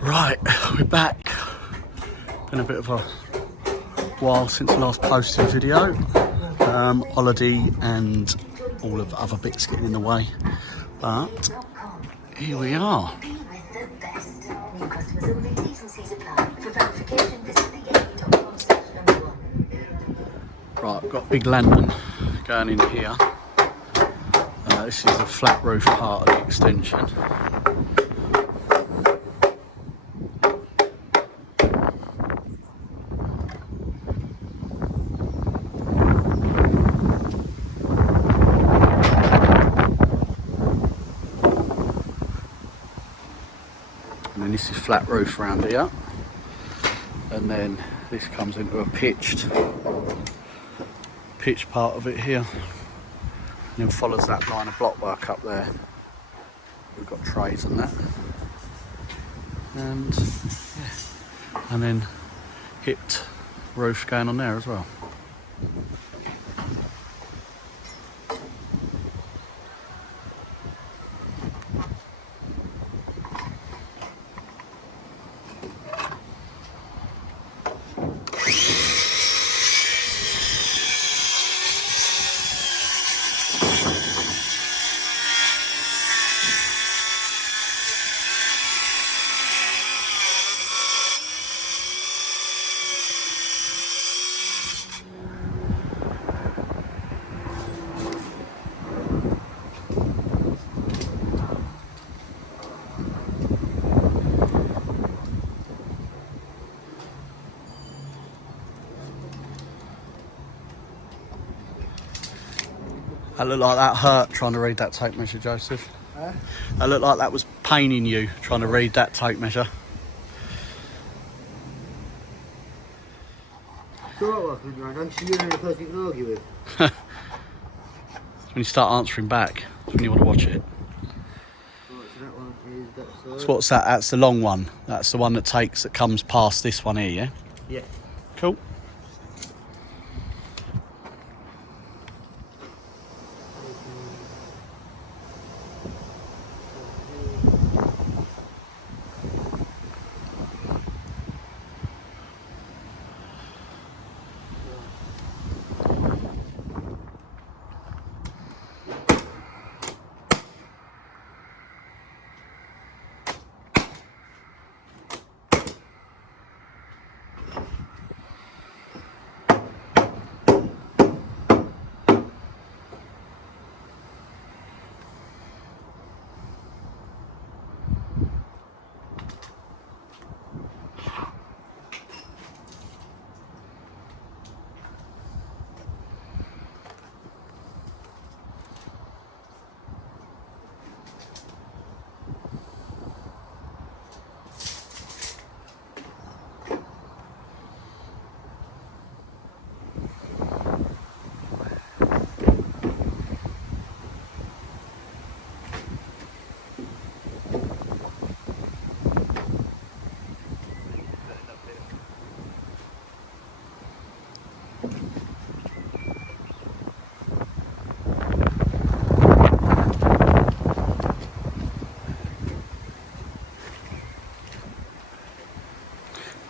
Right, we're back. Been a bit of a while since the last posted video. Holiday and all of the other bits getting in the way. But here we are. Right, I've got a big lantern going in here. This is the flat roof part of the extension. And then this is flat roof around here. And then this comes into a pitched part of it here. And then follows that line of blockwork up there. We've got trays and that. And yeah. And then hipped roof going on there as well. That looked like that hurt trying to read that tape measure, Joseph. Huh? That looked like that was paining you trying to read that tape measure. It's alright, I'm sure you're the only person you can argue with. When you start answering back, that's when you want to watch it. Right, so that one is that side. So what's that? That's the long one. That's the one that comes past this one here, yeah? Yeah. Cool.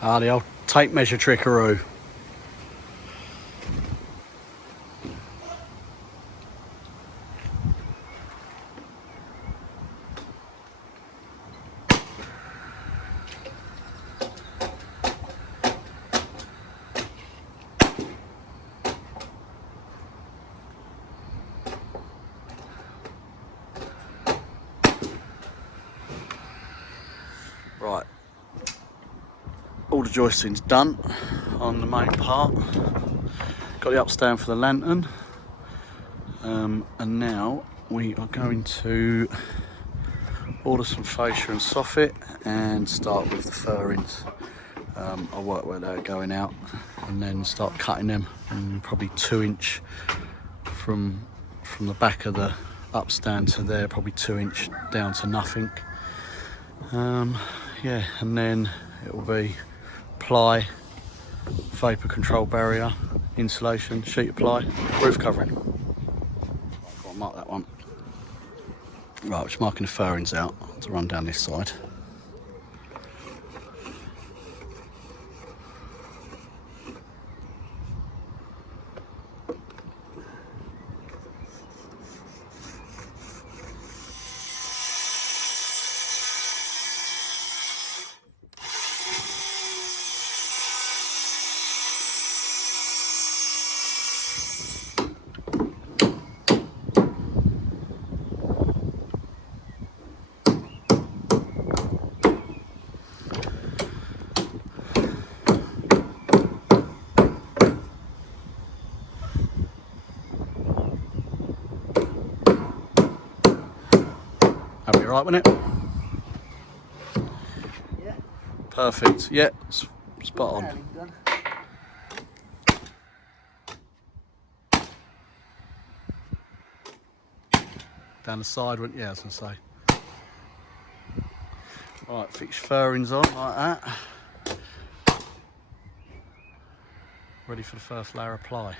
Ah, the old tape measure trickaroo. Right. All the joisting's done on the main part. Got the upstand for the lantern. And now we are going to order some fascia and soffit and start with the furrings. I'll work where they're going out and then start cutting them, and probably 2" from the back of the upstand to there, probably 2" down to nothing. Yeah, and then it will be ply, vapour control barrier, insulation, sheet of ply, roof covering. I'll mark that one. Right, just marking the furrings out to run down this side. all right, wouldn't it? Yeah. Perfect. Yeah, spot on. Nailing gun. Down the side, wouldn't you? Yeah, I was going to say. Right, fix your fairings on like that. Ready for the first layer apply.